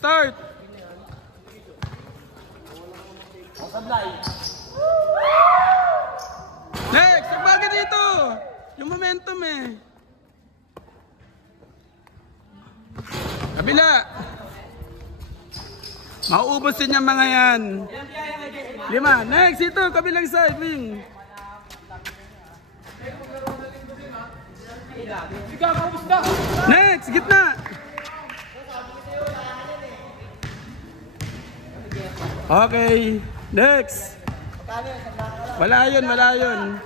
Start! Next! Nagbagay dito! Yung momentum eh. Kabila! Mauubos din yung mga yan. 5. Next! Ito! Kabilang side wing. Next! Gitna! Okay, next. Wala yun, wala yun.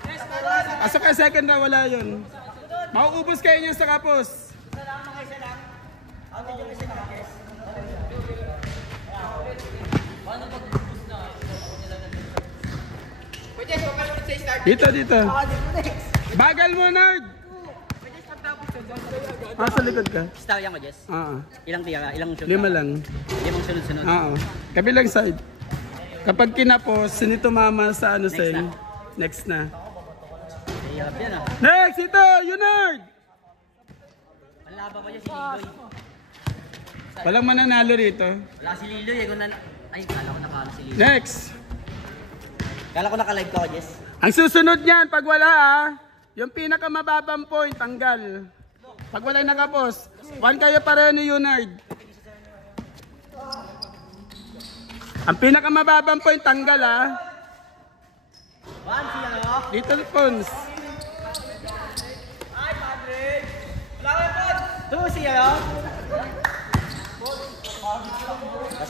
Pasok ka second na, wala yun. Mauubos kayo niyo sa kapos. Dito, dito. Bagal mo, nerd. Sa likod ka. Star yan mo, Jess? Ilang tira? Ilang sunod? 5 lang. 5 sunod-sunod? Kabilang side. Kapag kinapos, sinito mama sa ano sa next na. Hirap yan ah. Next! Ito! Yunard! Malaba pa dyan si Liloy. Walang mananalo rito. Wala si Liloy eh. Ay, kala ko nakala si Liloy. Next! Kala ko naka-live ka, Jess. Ang susunod niyan, pag wala yung pinakamababang point, tanggal. Pag wala nakapos, 1 kayo pareho ni Yunard. Ang pinakamababang point, tanggal 1 siya kayo. Little Pons. Ay, Padre. Wala kayo, 2 siya kayo.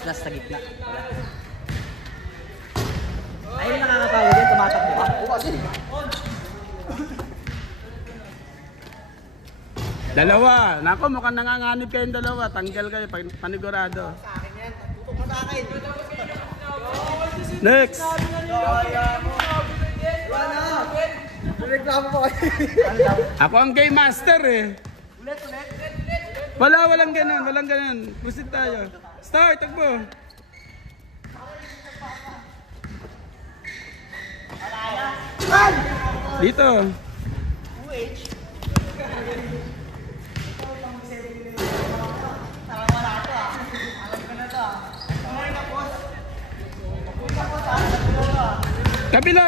Last sa gitna. Ayun nakakapawid yan, tumatakbo ka. Dalawa. Nako, mukhang nanganganib kayong dalawa. Tanggal kayo, panigurado. Sa akin yan, tutok mo sa akin. Next. Ako ang game master eh. Walang ganun. Pusit tayo. Start, takbo. Dito.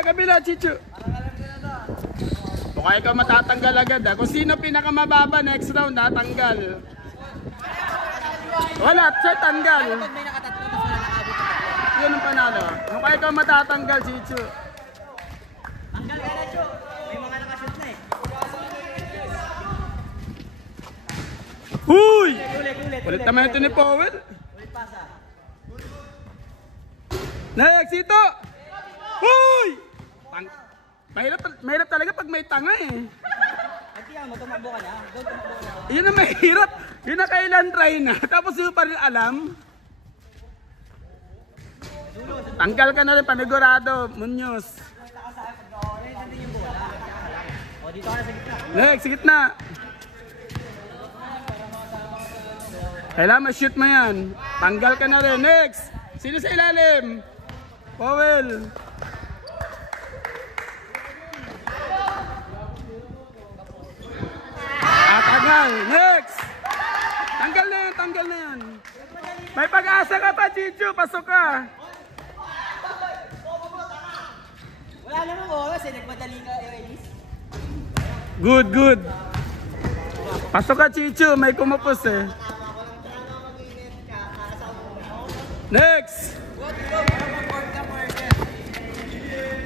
Kabila, Chichu. Mukha ikaw matatanggal agad ha. Kung sino pinakamababa next round natanggal. Wala, siya tanggal. Pag may nakatatlo, mas wala nakabot. Yun ang panalo. Mukha ikaw matatanggal, Chichu. Tanggal ka na, Chu. May mga nakashoot na eh. Huy! Ulit. Ulit naman ito ni Powell. Ulit pasa. Next, ito! Huy! Mahirap talaga pag may tanga eh. At yan mo, tumakbo ka na. Yun ang mahirap. Yun na kailan try na. Tapos yun pa rin alam. Tanggal ka na rin, panigurado, Munoz. O, dito ka na sa gitna. Next, gitna. Kailangan ma-shoot mo yan. Tanggal ka na rin. Next. Sino sa ilalim? Powell. Tanggal. Next. Tanggal na yan. May pag-asa ka pa, Chichu. Pasok ka. Wala namang oras eh. Nagmadali ka, Elis. Good. Pasok ka, Chichu. May kumupos eh. Next.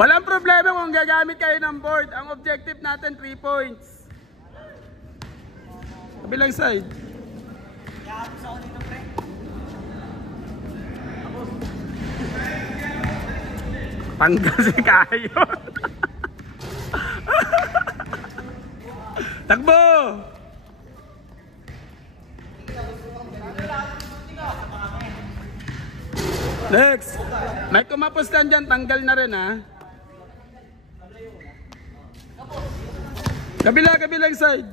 Walang problema kung gagamit kayo ng board. Ang objective natin 3 points. Kabilang side. Tanggal si Kayo. Takbo. Next. May kumapos lang dyan. Tanggal na rin ha. Kabilang side.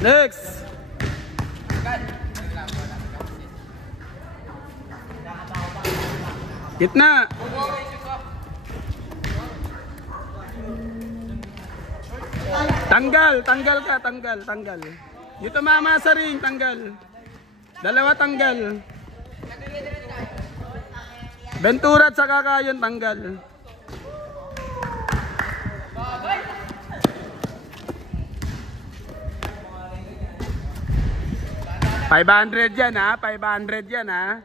Next. Gitna. Tanggal ka, tanggal. Dito mama sa ring, tanggal. Dalawa tanggal. Ventura at saka Kayon, tanggal. $500 yan ha, 500 yan ha.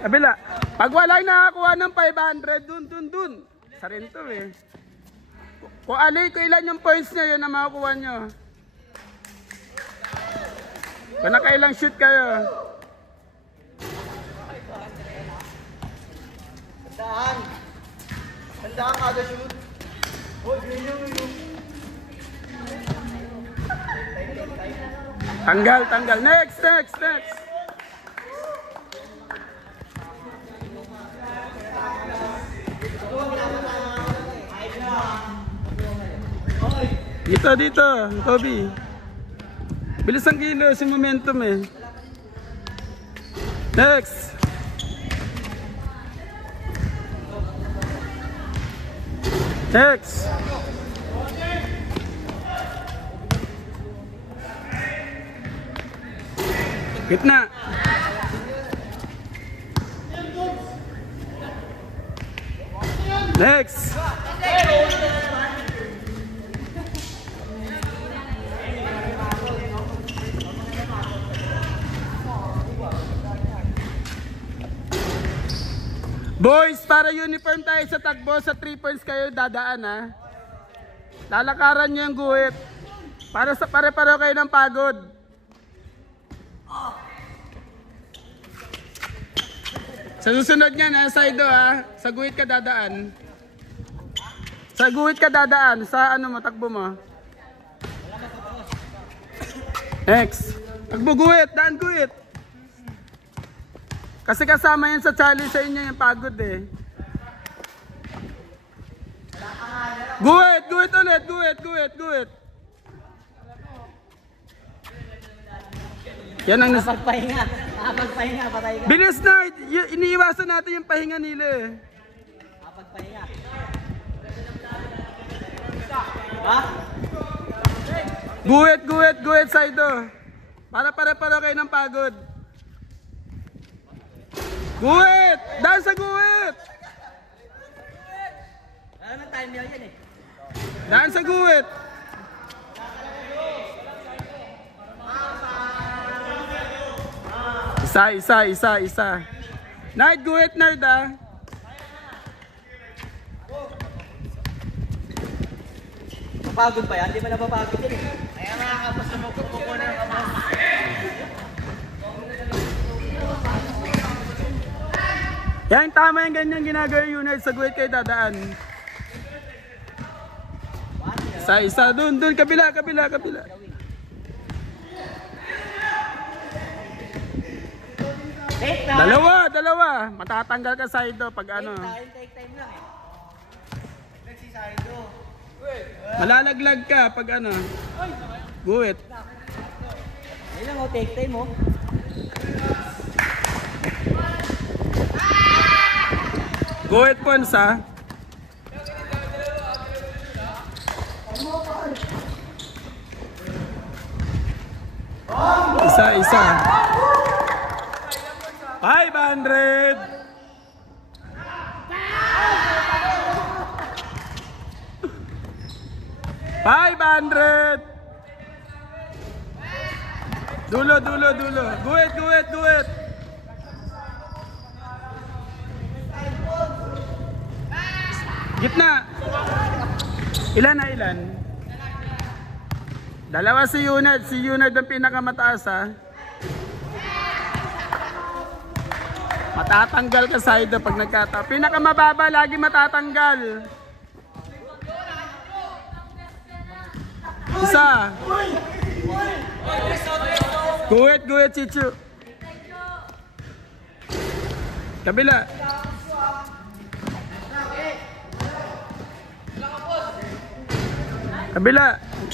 Kabila. Pag wala nakakuha ng 500, dun. Sa rin to eh. Kung ilan yung points niya, yun na makukuha nyo. Kung nakailang shoot kayo. Tandaan kada shoot. Oh, yun. Tanggal. Next. Dito, Toby. Bilis ang kilos, yung momentum eh. Next. Gitna. Next. Boys, para uniform tayo sa takbo, sa 3 points kayo dadaan ha. Lalakaran nyo yung guhit. Para sa pare-pareho kayo ng pagod. Sa susunod niyan ha, Saido ha, sa guhit ka dadaan. Sa guhit ka dadaan, sa ano mo, takbo mo. Next. Takbo guhit, daan guhit. Kasi kasama yan sa challenge sa inyo yung pagod eh. Guhit ulit, guhit. Yan ang Nakapagpahinga, patay ka. bilis na, iniiwasan natin yung pahinga nila eh. Nakapagpahinga. Ha? Guhit, Saido. Para pare-pareho kayo ng pagod. Guhit! Dahil sa guhit! Ano time nila yan eh? Dahil sa guhit! Isa. Nerd, guhit, nerd ah. Napagod pa yan? Di ba napapagod yan eh? Kaya nakakapos na magkukuha na ng kapos. Yan, tama yung ganyan ginagawa yung unit sa guhit kayo dadaan. Isa, dun, kabila. Take time! Dalawa. Matatanggal ka Saido pag ano. Take time lang eh. Nagsisaido. Malalaglag ka pag ano. Guhit. Ayun lang oh, take time oh. Guhit pons ha. Isa. 500. Dulo. Guhit. Gitna. Ilan? Dalawa si Uned ang pinakamataas ha. Matatanggal ka Saido pag nagkata. Pinakamababa lagi matatanggal. Isa. Guhit, Chichu. Kabila.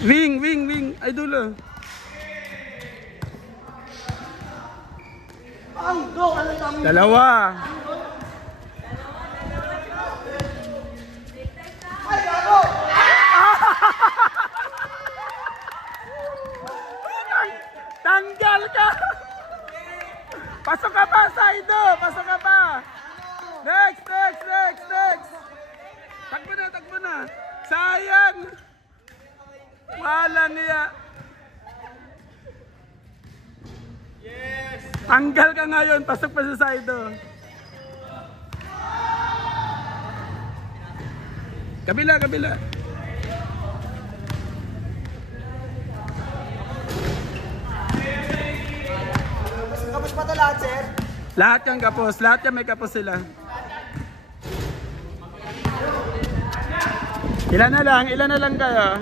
Wing. Ay dulo. Dalawa. Tanggal ka! Pasok ka pa, Saido! Pasok ka pa! Next! Takbo na! Sayang! Wala niya! Tanggal ka ngayon, pasok pa sa Saido. Kabila. Kapos pa ito lahat, sir? Lahat yung kapos, may kapos sila. Ilan na lang kayo?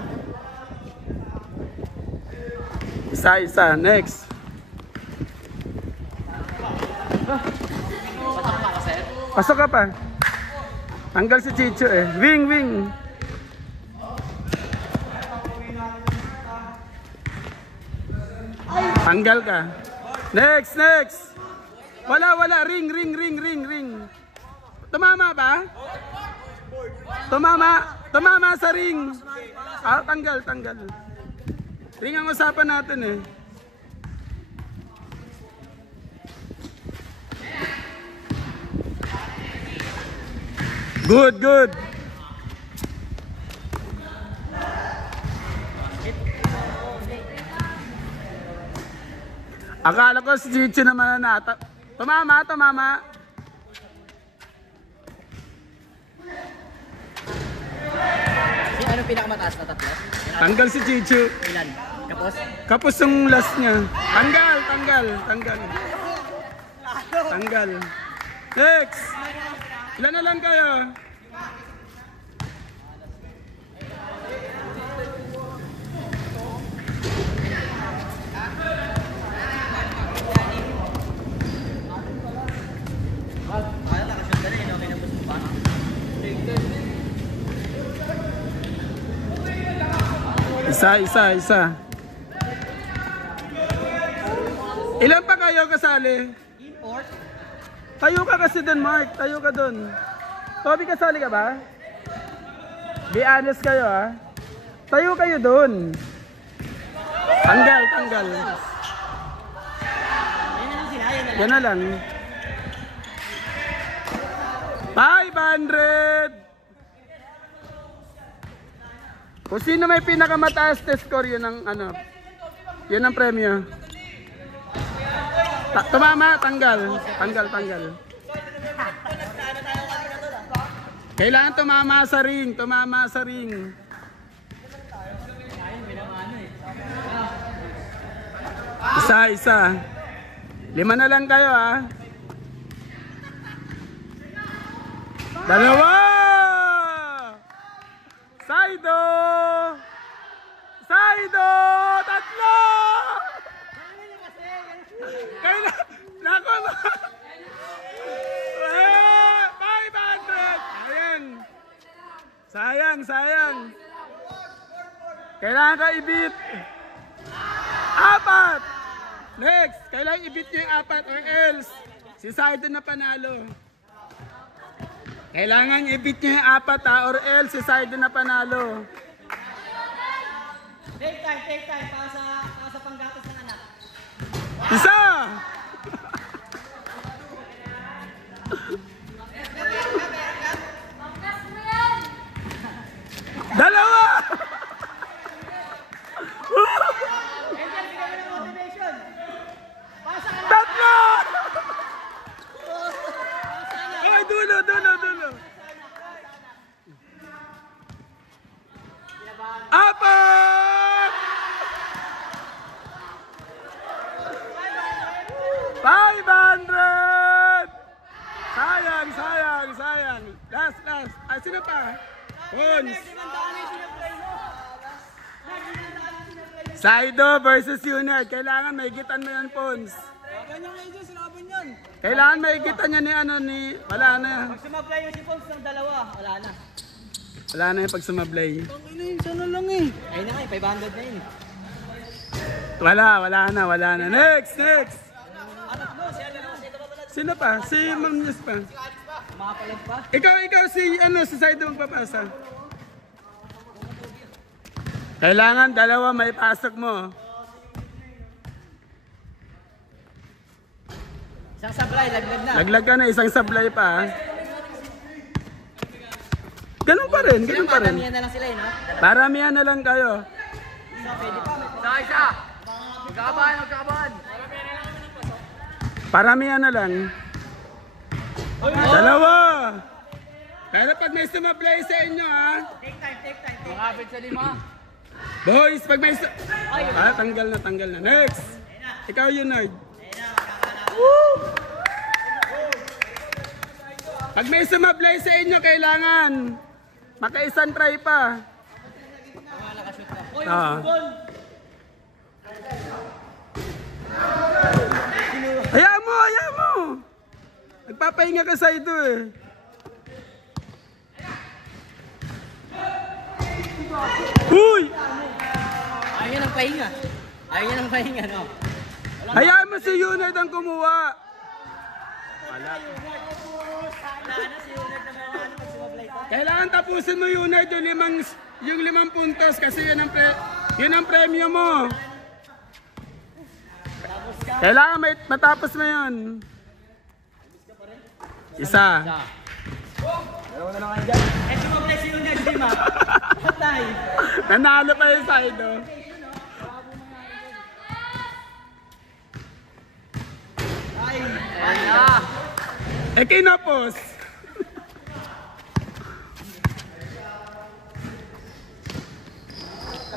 Isa, next. Pasok ka pa. Tanggal si Chicho eh. Wing. Tanggal ka. Next. Wala. Ring. Tumama ba? Tumama sa ring. Tanggal. Ring ang usapan natin eh. Good. Akala ko si Chicho naman na tumama. Ano pinakamataas na tatlo? Tanggal si Chicho. Ilan? Kapos? Kapos yung last niya. Tanggal. Next. Ilan na lang kayo? Isa. Ilan pa kayo kasali? Import? Tayo ka kasi dun, Mark. Tayo ka dun. Toby, kasali ka ba? Be honest kayo, ha? Tayo kayo dun. Tanggal. Yan na lang. 500! Kung sino may pinakamataas test score, yun ang yun ang premyo. Tumama, tanggal. Kailangan tumama sa ring. Isa. 5 na lang kayo, ha? 2. Saido! 3! Nako ba? 500! Sayang. Kailangan ka i-beat. 4! Next, kailangan i-beat nyo yung 4 or else si Saido na panalo. Kailangan i-beat nyo yung 4 or else si Saido na panalo. Take time. Para sa panggatas ng anak. Isa! Dalawa! Tatlo! Ay, dulo. 500! Sayang. Last. Ay, sino pa? Pons. Saido versus Unard. Kailangan maigitan mo yan, Pons. Kailangan maigitan niya ni wala na. Pag sumablay yung si Pons ng dalawa, wala na. Wala na yung pag sumablay. Sana lang eh. Ayun na nga, 500 na yun. Wala na. Next! Anak mo, siya na lang. Sino pa? Si Ma'am Yus pa. Makapalag pa. Ikaw si ano, sa side mo magpapasa. Kailangan dalawa may pasok mo. Isang sablay, laglag na. Laglag ka na, isang sablay pa. Ha? Ganun pa rin, ganun pa rin. Paramihan na lang sila no? Paramihan na lang kayo. Pwede pa. Isa. Magkakabahan. Paramihan na lang. Dalawa. Pero pag may sumablay sa inyo ha. Take time. Makapit sa 5. Boys, pag may tanggal na. Next. Ikaw yun, Nard. Pag may sumablay sa inyo, kailangan makaisang try pa. Hayaan mo. Nagpapahinga ka sa ito eh. Uy! Ayaw niya ng pahinga, no? Hayaan mo si Unard ang kumuha. Wala na si Unard na mga pag sumablay pa. Kailangan tapusin mo Unard yung 5 puntos kasi yun ang premyo mo. Kailangan matapos mo yun. Isa. Dalawa na lang kayo dyan. Sumablay si Unard, 5. Patay. Nanalo pa yung side oh. Kinapos.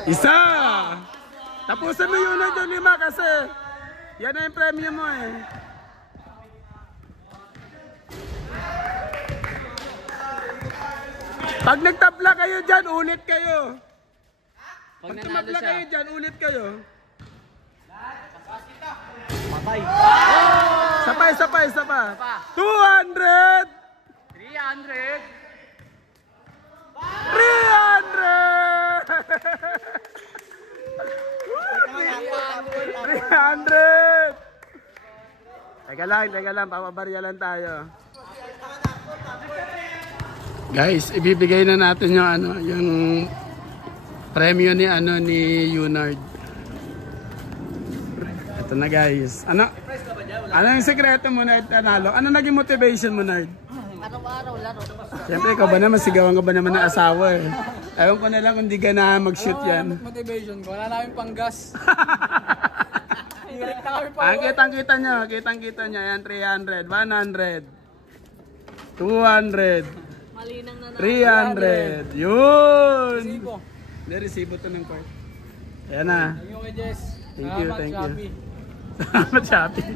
Isa. Tapusin mo yun na 5 kasi yan na yung premium mo eh. Pag nagtabla kayo dyan, ulit kayo. Pag tumabla kayo dyan, ulit kayo. Patay. Sapay. 200! 300. 300! Teka lang, papabarya lang tayo. Guys, ibibigay na natin yung premyo ni Unard. Ito na guys. Ano yung sekreto mo na nanalo? Ano naging motivation mo, Nard? Araw-araw laro. Siyempre, ikaw ba naman, sigawan ka ba naman ng asawa eh. Ewan ko na lang kung di ka na mag-shoot yan. Motivation ko, wala namin panggas. Direct na kami pa. Kitang-kita nyo. Ayan, 300, 100, 200, Malinang na 300. Yun! Resibo. Hindi, resibo to ng court. Ayan na. Thank you kay Jess. Thank you. Shopee. Salamat, Shopee.